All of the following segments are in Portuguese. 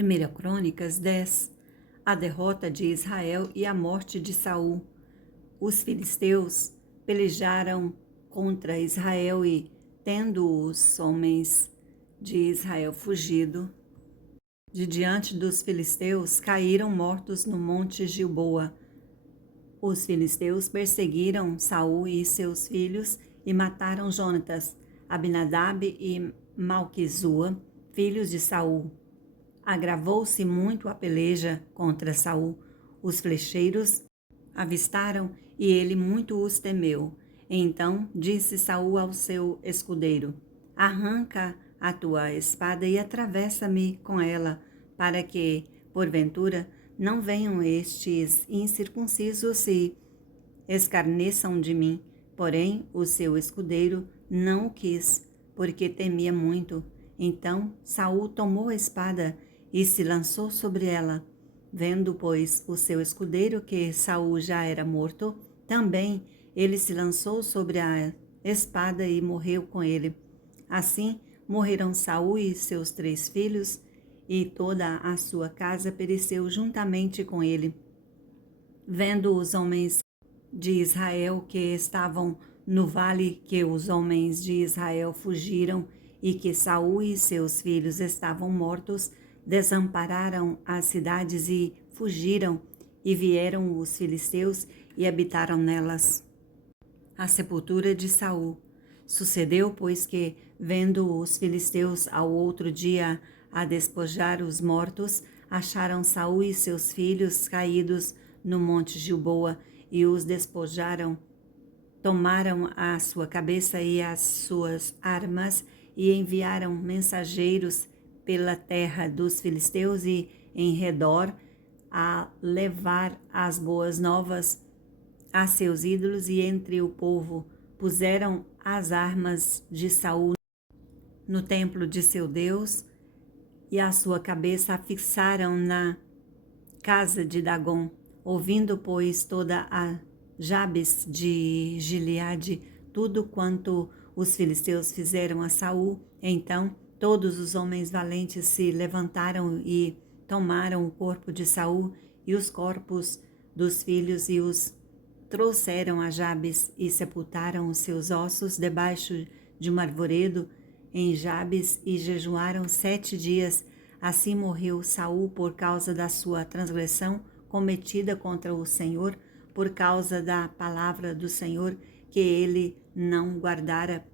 1 Crônicas 10. A derrota de Israel e a morte de Saul. Os filisteus pelejaram contra Israel e, tendo os homens de Israel fugido de diante dos filisteus, caíram mortos no monte Gilboa. Os filisteus perseguiram Saul e seus filhos e mataram Jonatas, Abinadab e Malquizua, filhos de Saul. Agravou-se muito a peleja contra Saul. Os flecheiros avistaram e ele muito os temeu. Então disse Saul ao seu escudeiro: Arranca a tua espada e atravessa-me com ela, para que, porventura, não venham estes incircuncisos e escarneçam de mim. Porém, o seu escudeiro não o quis, porque temia muito. Então Saul tomou a espada e se lançou sobre ela. Vendo, pois, o seu escudeiro que Saul já era morto, também ele se lançou sobre a espada e morreu com ele. Assim morreram Saul e seus 3 filhos, e toda a sua casa pereceu juntamente com ele. Vendo os homens de Israel que estavam no vale que os homens de Israel fugiram e que Saul e seus filhos estavam mortos, desampararam as cidades e fugiram, e vieram os filisteus e habitaram nelas. A sepultura de Saul. Sucedeu, pois, que, vendo os filisteus ao outro dia a despojar os mortos, acharam Saul e seus filhos caídos no monte Gilboa e os despojaram. Tomaram a sua cabeça e as suas armas e enviaram mensageiros pela terra dos filisteus e em redor a levar as boas novas a seus ídolos, e entre o povo puseram as armas de Saul no templo de seu Deus e a sua cabeça a fixaram na casa de Dagom. Ouvindo, pois, toda a Jabes de Gileade tudo quanto os filisteus fizeram a Saul, então todos os homens valentes se levantaram e tomaram o corpo de Saul e os corpos dos filhos e os trouxeram a Jabes e sepultaram os seus ossos debaixo de um arvoredo em Jabes e jejuaram 7 dias. Assim morreu Saul por causa da sua transgressão cometida contra o Senhor, por causa da palavra do Senhor que ele não guardara,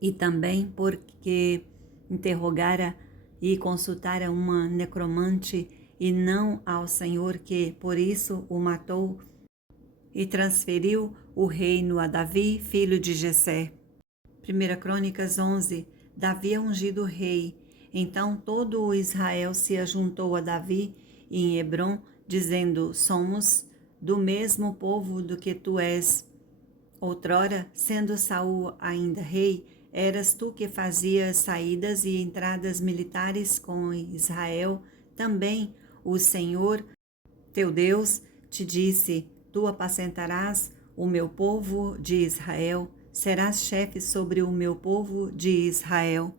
e também porque interrogara e consultara uma necromante e não ao Senhor, que por isso o matou e transferiu o reino a Davi, filho de Jessé. 1 Crônicas 11. Davi é ungido rei. Então todo o Israel se ajuntou a Davi em Hebrom, dizendo: Somos do mesmo povo do que tu és. Outrora, sendo Saul ainda rei, eras tu que fazias saídas e entradas militares com Israel. Também o Senhor, teu Deus, te disse: Tu apacentarás o meu povo de Israel, serás chefe sobre o meu povo de Israel.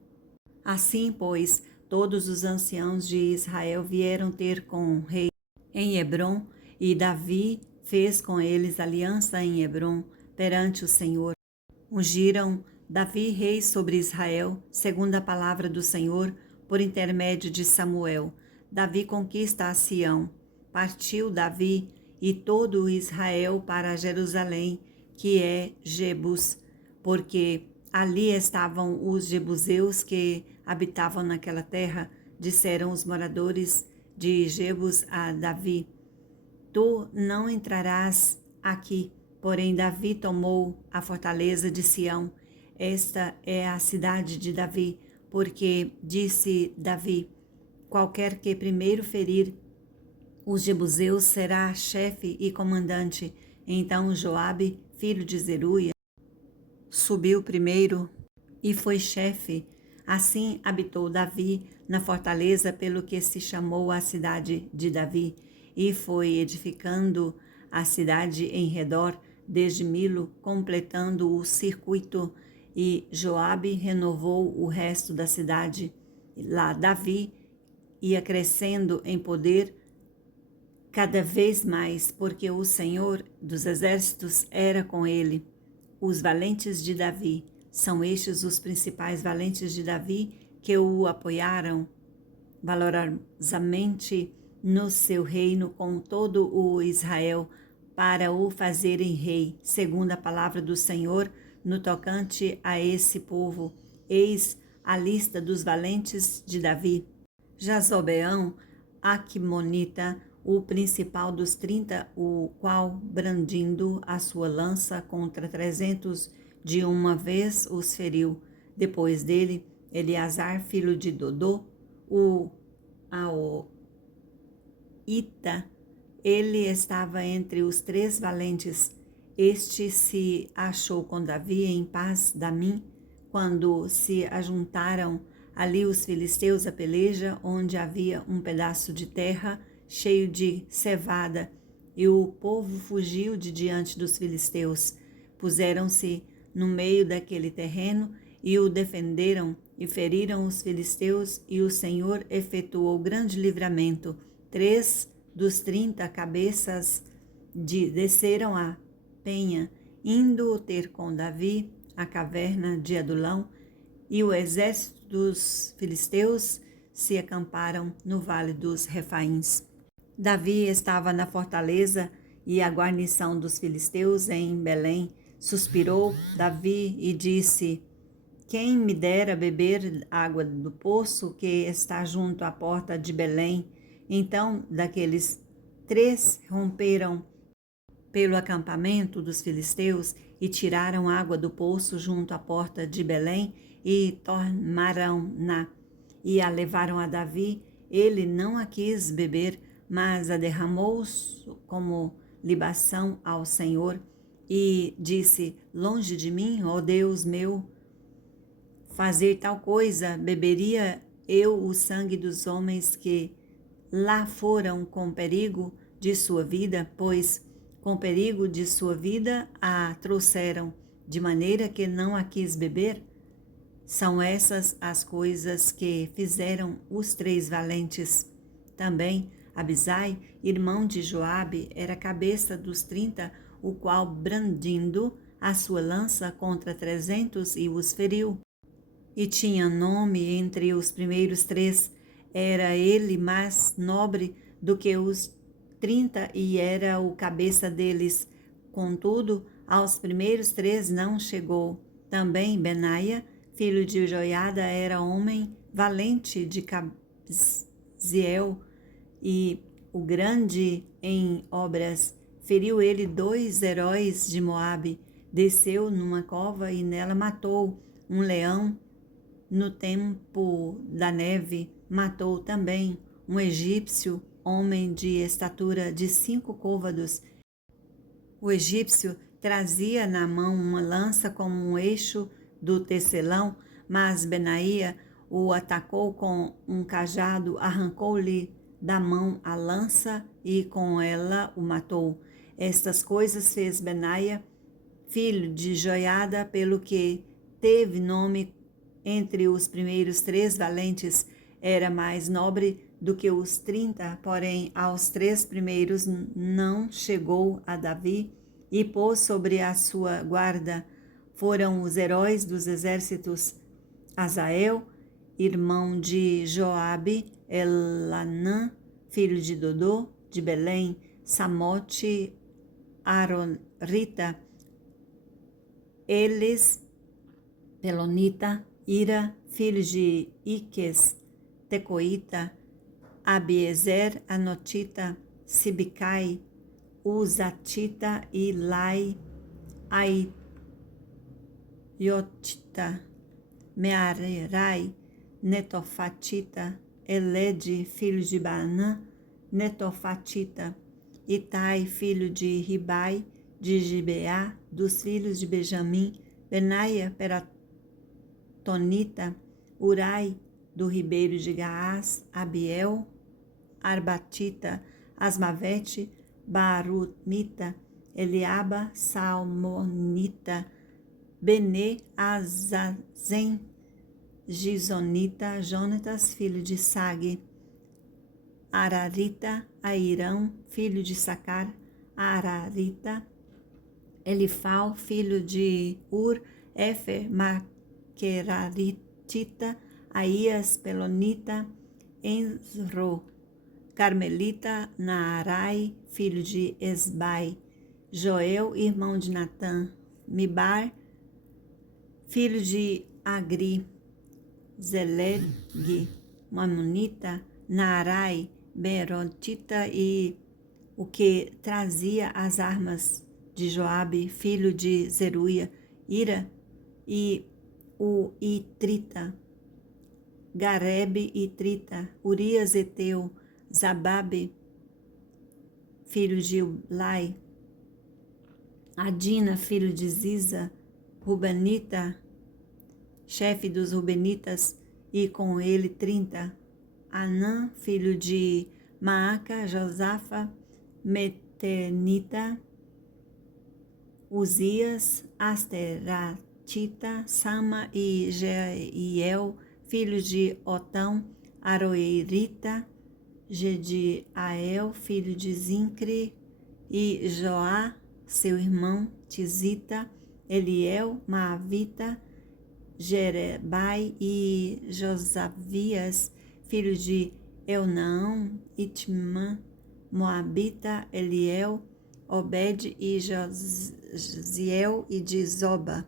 Assim, pois, todos os anciãos de Israel vieram ter com o rei em Hebrom, e Davi fez com eles aliança em Hebrom perante o Senhor. Ungiram Davi rei sobre Israel, segundo a palavra do Senhor, por intermédio de Samuel. Davi conquista a Sião. Partiu Davi e todo o Israel para Jerusalém, que é Jebus, porque ali estavam os jebuseus que habitavam naquela terra. Disseram os moradores de Jebus a Davi: Tu não entrarás aqui. Porém Davi tomou a fortaleza de Sião. Esta é a cidade de Davi, porque disse Davi: qualquer que primeiro ferir os jebuseus será chefe e comandante. Então Joabe, filho de Zeruia, subiu primeiro e foi chefe. Assim habitou Davi na fortaleza, pelo que se chamou a cidade de Davi, e foi edificando a cidade em redor, desde Milo, completando o circuito, e Joabe renovou o resto da cidade. Lá Davi ia crescendo em poder cada vez mais, porque o Senhor dos Exércitos era com ele. Os valentes de Davi, são estes os principais valentes de Davi que o apoiaram valorosamente no seu reino com todo o Israel, para o fazerem rei, segundo a palavra do Senhor, no tocante a esse povo. Eis a lista dos valentes de Davi. Jazobeão, Aquimonita, o principal dos 30, o qual, brandindo a sua lança contra 300, de uma vez os feriu. Depois dele, Eleazar, filho de Dodô, o Aoita, ele estava entre os 3 valentes. Este se achou com Davi em paz da mim, quando se ajuntaram ali os filisteus à peleja, onde havia um pedaço de terra cheio de cevada, e o povo fugiu de diante dos filisteus. Puseram-se no meio daquele terreno e o defenderam e feriram os filisteus, e o Senhor efetuou grande livramento. 3 dos 30 cabeças desceram a penha, indo ter com Davi a caverna de Adulão, e o exército dos filisteus se acamparam no vale dos Refaíns. Davi estava na fortaleza e a guarnição dos filisteus em Belém. Suspirou Davi e disse: quem me dera beber água do poço que está junto à porta de Belém? Então, daqueles 3 romperam pelo acampamento dos filisteus e tiraram água do poço junto à porta de Belém e tomaram-na e a levaram a Davi. Ele não a quis beber, mas a derramou como libação ao Senhor e disse: longe de mim, ó Deus meu, fazer tal coisa. Beberia eu o sangue dos homens que lá foram com perigo de sua vida, pois com perigo de sua vida a trouxeram, de maneira que não a quis beber? São essas as coisas que fizeram os 3 valentes. Também Abisai, irmão de Joabe, era cabeça dos 30, o qual, brandindo a sua lança contra 300, e os feriu. E tinha nome entre os primeiros 3, era ele mais nobre do que os 30 e era o cabeça deles. Contudo, aos primeiros 3 não chegou. Também Benaia, filho de Joiada, era homem valente de Cabziel e o grande em obras. Feriu ele 2 heróis de Moabe, desceu numa cova e nela matou um leão. No tempo da neve, matou também um egípcio, homem de estatura de 5 côvados. O egípcio trazia na mão uma lança como um eixo do tecelão, mas Benaia o atacou com um cajado, arrancou-lhe da mão a lança e com ela o matou. Estas coisas fez Benaia, filho de Joiada, pelo que teve nome entre os primeiros 3 valentes. Era mais nobre do que os 30, porém aos 3 primeiros não chegou a Davi, e pôs sobre a sua guarda. Foram os heróis dos exércitos: Azael, irmão de Joabe, Elanã, filho de Dodô, de Belém, Samote, Aronrita, Eles, Pelonita, Ira, filho de Iques, Tecoíta, Abiezer, Anotita, Sibicai, Uzatita e Lai, Aiotita, Mearerai, Netofatita, Elede, filho de Baanã, Netofatita, Itai, filho de Ribai, de Gibeá, dos filhos de Benjamim, Benaia, Peratonita, Urai, do ribeiro de Gaás, Abiel, Arbatita, Asmavete, Barumita, Eliaba, Salmonita, Bene, Azazen, Gizonita, Jonatas, filho de Sage, Ararita, Airão, filho de Sacar, Ararita, Elifal, filho de Ur, Éfer, Maqueraritita, Aías, Pelonita, Enzro, Carmelita, Naarai, filho de Esbai, Joel, irmão de Natã, Mibar, filho de Agri, Zeleg, Mamonita, Naarai, Beerotita e o que trazia as armas de Joabe, filho de Zeruia, Ira e o Itrita, Garebe e Trita, Urias Eteu, Zababe, filho de Ulai, Adina, filho de Ziza, Rubenita, chefe dos Rubenitas, e com ele 30, Anã, filho de Maaca, Josafa, Metenita, Uzias, Asteratita, Sama e Jeiel, filhos de Otão, Aroerita, Gediael, filho de Zincre, e Joá, seu irmão, Tizita, Eliel, Maavita, Jerebai e Josavias, filho de Eunaão, Itmã, Moabita, Eliel, Obed e Josiel e de Zoba,